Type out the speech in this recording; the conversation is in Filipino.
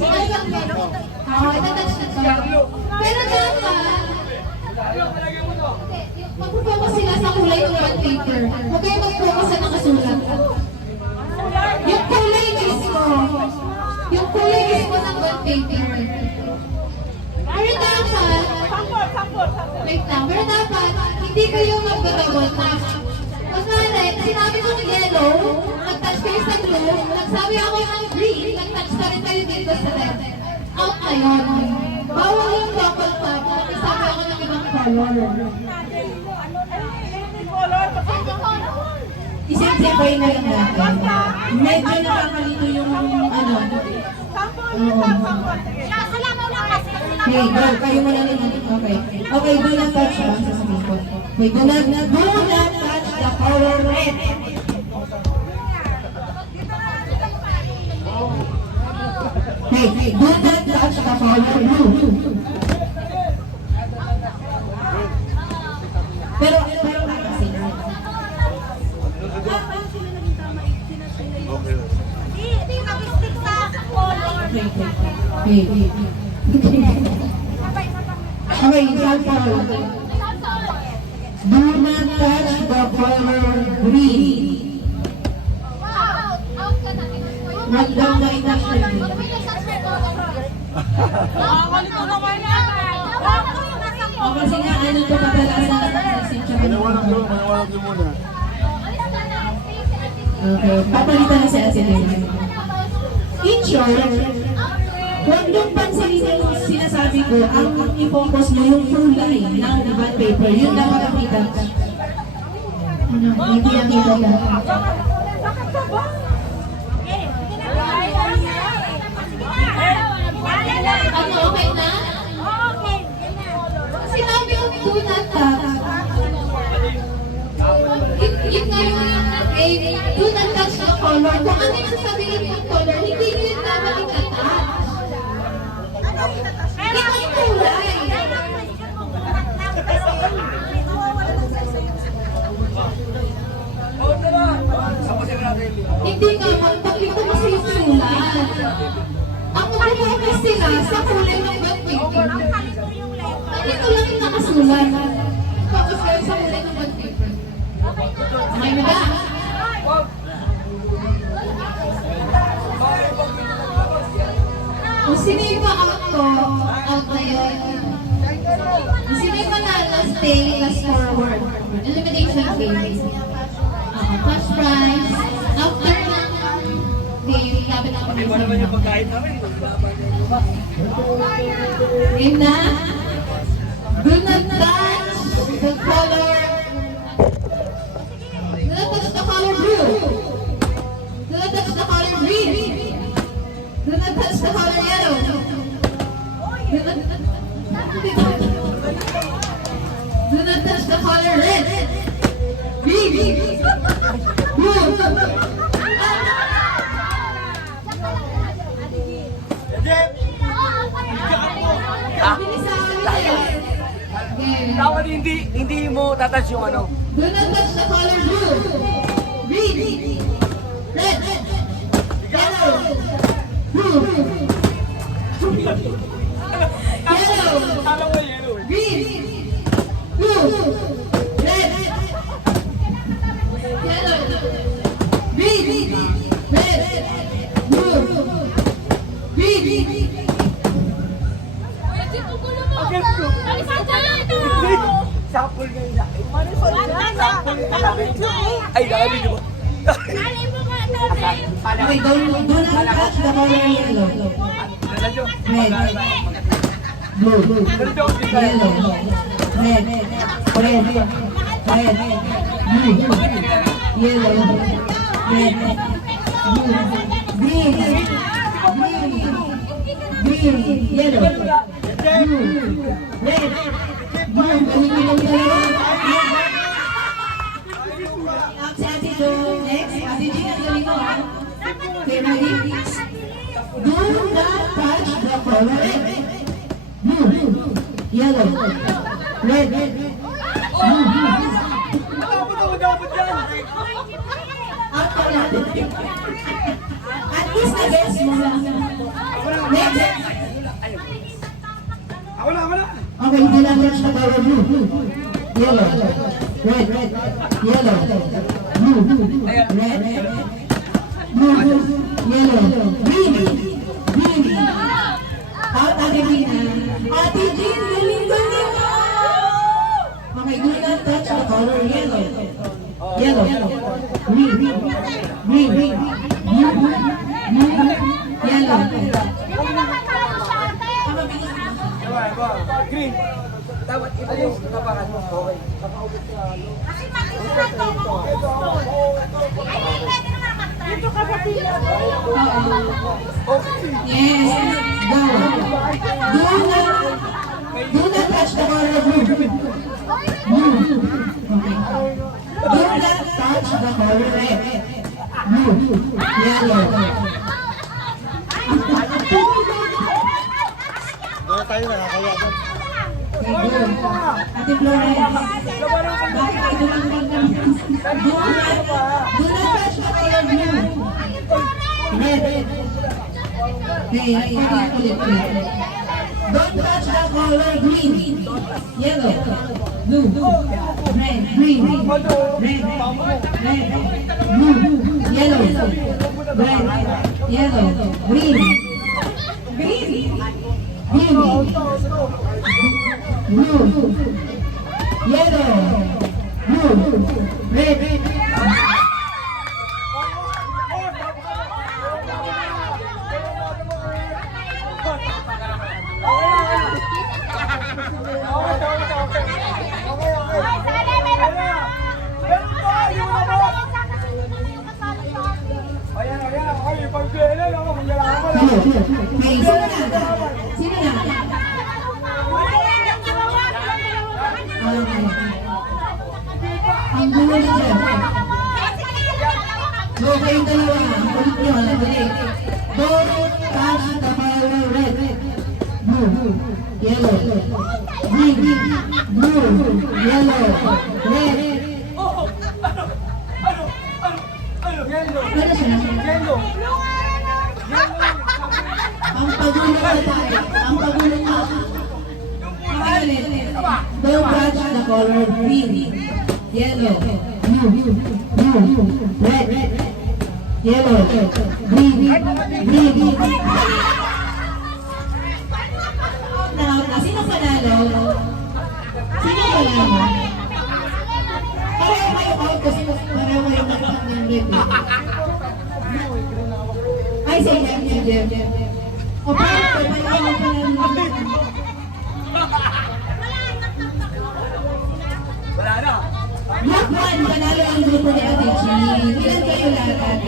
Sinabi ang yellow. Oo, itatouch na to. Pero dapat, mag-focus sila sa kulay ng bond paper. Huwag kayo mag-focus sa nakasulat. Yung kulay mismo. Yung kulay mismo ng bond paper. Pero dapat, wait lang, pero dapat, hindi kayo mag-double touch. Kunwari, sinabi ko ng yellow, nag-touch kayo sa blue, nagsabi ako ng green, nag-touch pa rin kayo dito sa red. Out na yun. Bawal yung double tap, nagsabi ako ng ibang color. Isimplify na lang natin. Medyo nakakalito yung ano. Okay, go. Kayo mo na rin. Okay. Okay, do not touch ha. Sasabihin ko. Okay, do not touch the color red. Okay, do not touch the color blue. Pero kasi na. Okay, example. Do not touch the color green. Wag daw na i-touch na yun. O kasi nga, ano ito kadalasan na nagsensya ka naman. Okay, papalitan na si Ate Lena. In short, huwag niyong pansinin yung sinasabi ko, ang i-focus mo yung kulay ng bond paper, yun lang makakita. Hindi nakita ka. Ano, okay na? Sinabi ko, do not touch. Yun nga yung do not touch the color. Kung ano yung sabihin yung color, hindi nyo yung dapat itatouch. Ito yung kulay. Hindi nga, magpakita kasi yung sulat. Ang mag-focus sila sa kulay ng bond paper. Nandito lang yung nakasulat. Focus kayo sa kulay ng bond paper. Okay mo ba? Kung sino yung pa-out ko, out na yun. Kung sino yung manalo, stay, plus forward. Elimination phase. Cash prize. After ng game, lapit ako rin sa mga. Game na. Do not touch the color. Do not touch the color blue. Do not touch the color green. Do not touch the color yellow. Do not touch the color red. Green. Blue. Dapat hindi mo tatouch yung ano. Do not touch the color blue. Green. Red. Yellow. Blue. Yellow. Alam mo yellow eh. Green. Blue. Red. Yellow. Green. Red. Blue. Green. Sample nga yun. Ay, nakabili mo. Okay, do not touch the color yellow. Red. Blue. Yellow. Red. Red. Red. Blue. Yellow. Red. Blue. Green. Green. Yellow. Blue. Red. Blue. Si Ate Jo, next. Ate Jean, ang galing mo. Okay, ready? Do not touch the color red. Blue. Yellow. Red. Blue. Out ko natin. At least na-guess mo na. Next. Ako na, ako na. Okay, hindi na touch the color blue. Yellow. Red. Yellow. Blue. Red. Blue. Yellow. Green. Green. At Ate Rina. Ate Jean, galing-galing ka! Okay, do not touch the color yellow. Yellow. Green. Green. Blue. Blue. Yellow. Green. Dapat iba yung tapakan mo. Okay. Nakaubit ka. Kasi mag-isulat ko mo. Ay, pwede naman mag-try. Dito ka sa pila. Yes. Go. Do not touch the color blue. Blue. Okay. Do not touch the color red. Blue. Yellow. Doon tayo na, kaya doon. Okay, go. Ate Florence. Bakit kayo dulang-dulang? Do not touch the color blue. Red. Okay, ulit. Don't touch the color green. Yellow. Blue. Red. Green. Red. Blue. Yellow. Red. Yellow. Green. Green. Blue. Yellow. Blue. Red. Okay, sino na? Ang gulo na dyan. Go kayong dalawa. Ulit nyo, dali. Don't touch the color red. Blue. Yellow. Green. Blue. Yellow. Red. Ano siya? Ang pagulo na tayo. Ang pagulo na. Don't touch the color green. Yellow. Blue. Red. Yellow. Green. Sino panalo? Sino panalo? Pareho kayo out kasi pareho kayo nakita ng red. Ay, say Jem. O, paano panalo? Wala na. Block 1, panalo ang grupo ni Ate Jean. Ilan kayo lahat?